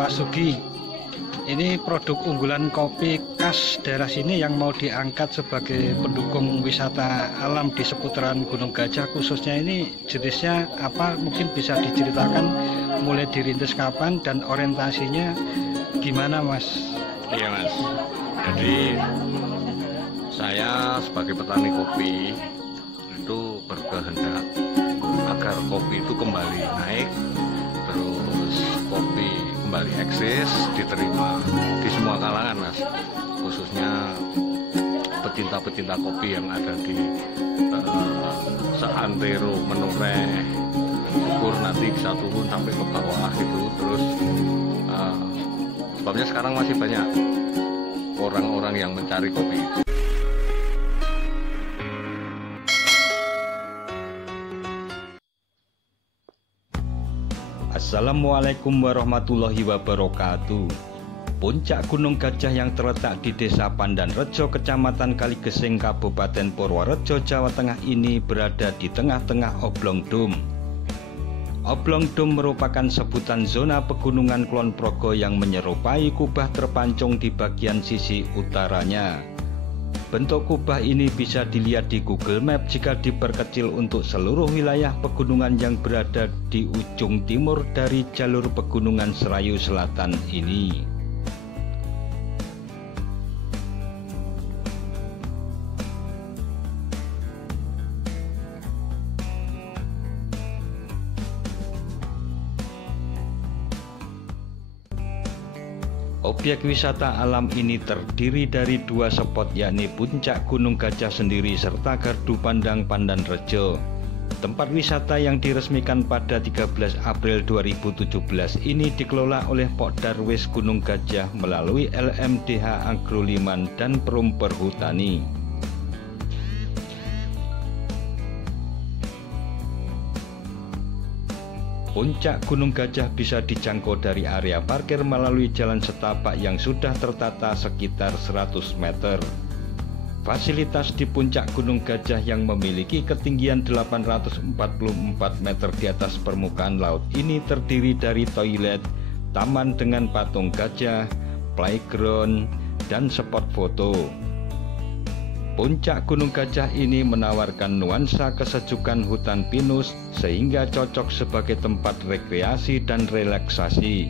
Mas Sugi, ini produk unggulan kopi khas daerah sini yang mau diangkat sebagai pendukung wisata alam di seputaran Gunung Gajah khususnya, ini jenisnya apa? Mungkin bisa diceritakan mulai dirintis kapan dan orientasinya gimana, Mas? Iya, Mas. Jadi saya sebagai petani kopi itu berkehendak agar kopi itu kembali naik, terus kopi kembali eksis, diterima di semua kalangan, Mas, khususnya pecinta-pecinta kopi yang ada di seantero Menoreh, syukur nanti bisa turun sampai ke bawah itu. Terus sebabnya sekarang masih banyak orang-orang yang mencari kopi itu. Assalamualaikum warahmatullahi wabarakatuh. Puncak Gunung Gajah yang terletak di Desa Pandanrejo, Kecamatan Kaligesing, Kabupaten Purworejo, Jawa Tengah ini berada di tengah-tengah Oblong Dum. Oblong Dum merupakan sebutan zona pegunungan Kulon Progo yang menyerupai kubah terpancung di bagian sisi utaranya. Bentuk kubah ini bisa dilihat di Google Map jika diperkecil untuk seluruh wilayah pegunungan yang berada di ujung timur dari jalur pegunungan Serayu Selatan ini. Objek wisata alam ini terdiri dari dua spot, yakni Puncak Gunung Gajah sendiri serta Gardu Pandang Pandanrejo. Tempat wisata yang diresmikan pada 13 April 2017 ini dikelola oleh Pokdarwis Gunung Gajah melalui LMDH Agroliman dan Perum Perhutani. Puncak Gunung Gajah bisa dijangkau dari area parkir melalui jalan setapak yang sudah tertata sekitar 100 meter. Fasilitas di Puncak Gunung Gajah yang memiliki ketinggian 844 meter di atas permukaan laut ini terdiri dari toilet, taman dengan patung gajah, playground, dan spot foto. Puncak Gunung Gajah ini menawarkan nuansa kesejukan hutan pinus sehingga cocok sebagai tempat rekreasi dan relaksasi.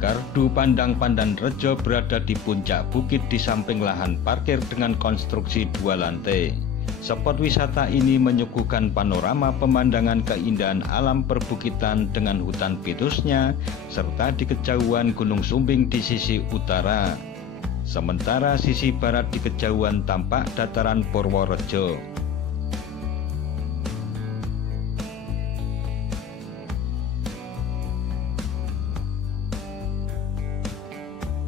Gardu Pandang Pandanrejo berada di puncak bukit di samping lahan parkir dengan konstruksi 2 lantai. Spot wisata ini menyuguhkan panorama pemandangan keindahan alam perbukitan dengan hutan pinusnya serta di kejauhan Gunung Sumbing di sisi utara. Sementara sisi barat di kejauhan tampak dataran Purworejo.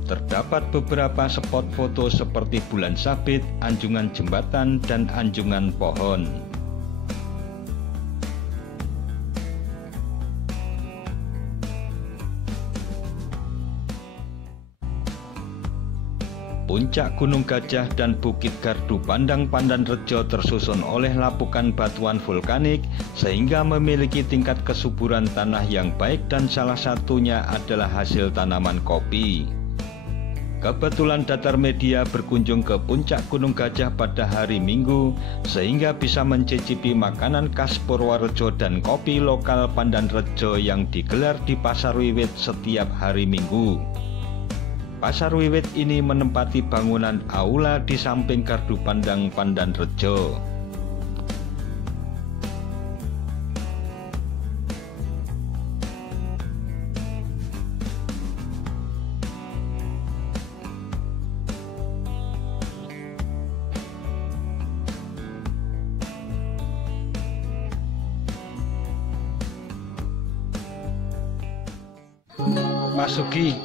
Terdapat beberapa spot foto seperti bulan sabit, anjungan jembatan, dan anjungan pohon. Puncak Gunung Gajah dan Bukit Gardu Pandang Pandanrejo tersusun oleh lapukan batuan vulkanik sehingga memiliki tingkat kesuburan tanah yang baik dan salah satunya adalah hasil tanaman kopi. Kebetulan Datar Media berkunjung ke Puncak Gunung Gajah pada hari Minggu sehingga bisa mencicipi makanan khas Purworejo dan kopi lokal Pandanrejo yang digelar di Pasar Wiwit setiap hari Minggu. Pasar Wiwit ini menempati bangunan aula di samping Gardu Pandang Pandanrejo. Mas Sugi,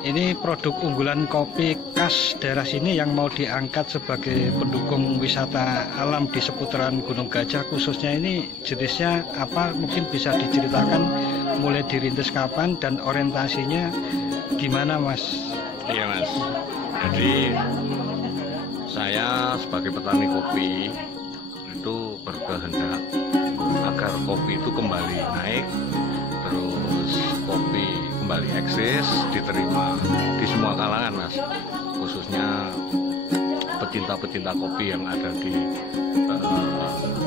Ini produk unggulan kopi khas daerah sini yang mau diangkat sebagai pendukung wisata alam di seputaran Gunung Gajah khususnya ini jenisnya apa? Mungkin bisa diceritakan mulai dirintis kapan dan orientasinya gimana, Mas? Iya, Mas. Jadi saya sebagai petani kopi itu berkehendak agar kopi itu kembali naik, terus kopi kembali eksis, diterima di semua kalangan, Mas, khususnya pecinta-pecinta kopi yang ada di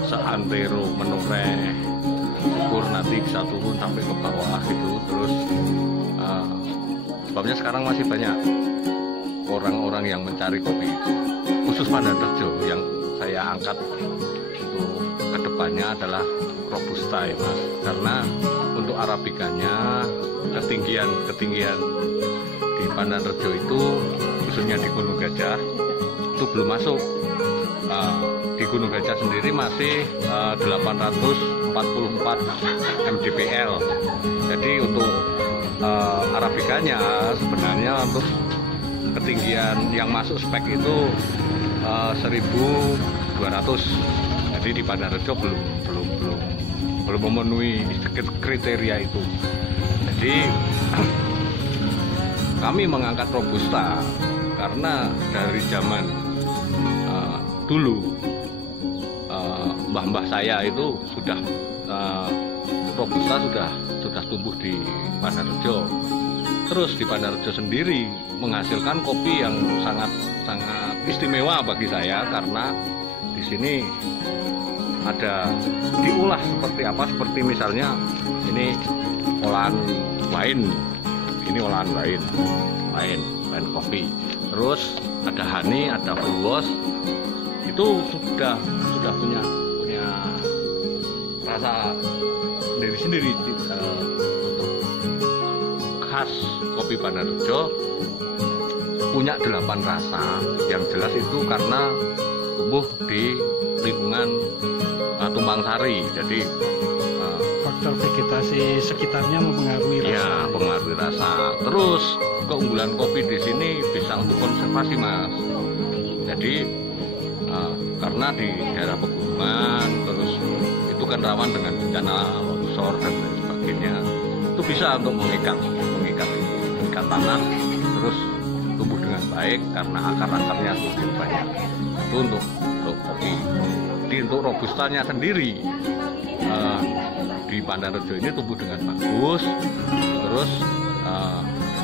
seantero Menoreh, Kurnatik, Satuhun sampai ke bawah gitu. Terus sebabnya sekarang masih banyak orang-orang yang mencari kopi itu, khusus Pandanrejo yang saya angkat untuk kedepannya adalah Robusta ya, Mas, karena untuk arabikanya ketinggian di Pandanrejo itu khususnya di Gunung Gajah itu belum masuk. Di Gunung Gajah sendiri masih 844 mdpl. Jadi untuk arabikanya sebenarnya untuk ketinggian yang masuk spek itu 1200. Jadi di Pandanrejo belum memenuhi kriteria itu. Jadi kami mengangkat Robusta karena dari zaman dulu mbah-mbah saya itu sudah Robusta sudah tumbuh di Pandanrejo. Terus di Pandanrejo sendiri menghasilkan kopi yang sangat istimewa bagi saya karena di sini ada diolah seperti apa, seperti misalnya ini olahan wine, wine kopi. Terus ada honey, ada fulvos, itu sudah punya rasa sendiri untuk khas kopi Pandanrejo, punya 8 rasa. Yang jelas itu karena tumbuh di lingkungan Tumpang Sari, jadi faktor vegetasi sekitarnya mempengaruhi rasa. Ya, mempengaruhi rasa. Terus keunggulan kopi di sini bisa untuk konservasi, Mas. Jadi karena di daerah pegunungan, terus itu kan rawan dengan bencana longsor dan lain sebagainya, itu bisa untuk mengikat tanah, terus tumbuh dengan baik karena akar-akarnya semakin banyak. Itu untuk kopi. Jadi untuk Robustanya sendiri di Pandanrejo ini tumbuh dengan bagus. Terus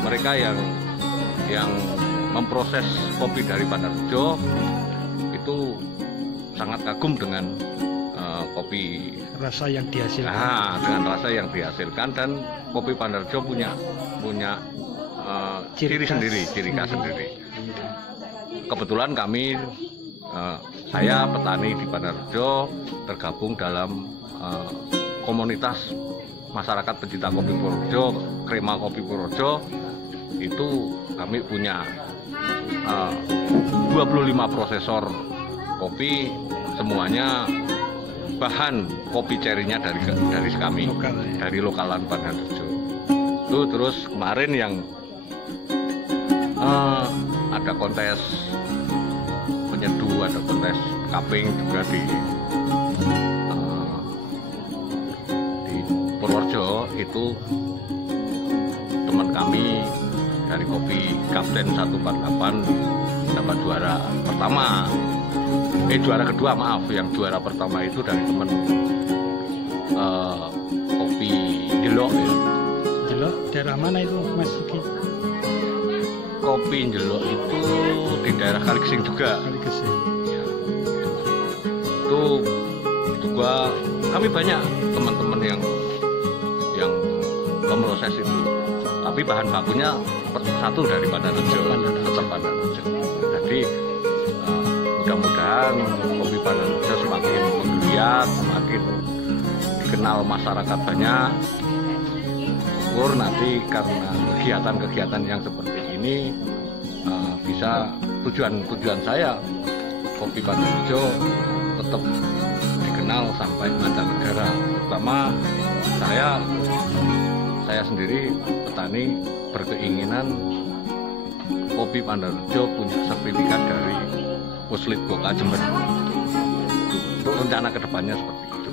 mereka yang memproses kopi dari Pandanrejo itu sangat kagum dengan kopi rasa yang dihasilkan. Dengan rasa yang dihasilkan, dan kopi Pandanrejo punya ciri khas sendiri. Kebetulan kami saya petani di Pandanrejo tergabung dalam komunitas masyarakat pecinta kopi Purworejo, Krema Kopi Purworejo. Itu kami punya 25 prosesor kopi, semuanya bahan kopi cerinya dari kami, dari lokalan Pandanrejo. Itu terus kemarin yang ada kontes penyeduh, ada kontes cupping juga di Purworejo. Itu teman kami dari kopi Kapten 148 dapat juara pertama. Juara kedua, maaf. Yang juara pertama itu dari teman kopi Jelok ya. Jelok daerah mana itu, Mas Suki? Kopi Jelok itu di daerah Kaligesing juga. Kaligesing. Ya. Itu juga kami banyak teman-teman yang memproses itu. Tapi bahan bakunya satu dari Pandanrejo, tetap Pandanrejo. Jadi mudah-mudahan kopi Pandanrejo semakin menggeliat, semakin dikenal masyarakat banyak. Syukur nanti karena kegiatan-kegiatan yang seperti ini bisa tujuan saya kopi Pandanrejo tetap dikenal sampai mancanegara. Terutama saya sendiri petani berkeinginan Kopi Pandanrejo punya sertifikat dari Puslitboka Jember. Untuk rencana kedepannya seperti itu.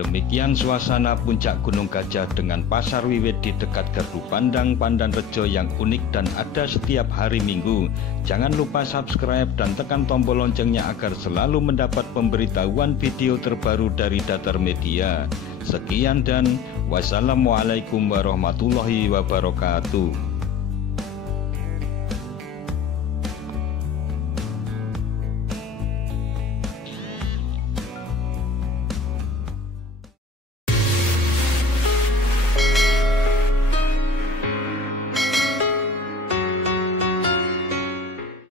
Demikian suasana puncak Gunung Gajah dengan pasar wiwit di dekat Gardu Pandang Pandanrejo yang unik dan ada setiap hari Minggu. Jangan lupa subscribe dan tekan tombol loncengnya agar selalu mendapat pemberitahuan video terbaru dari Datar Media. Sekian dan wassalamualaikum warahmatullahi wabarakatuh.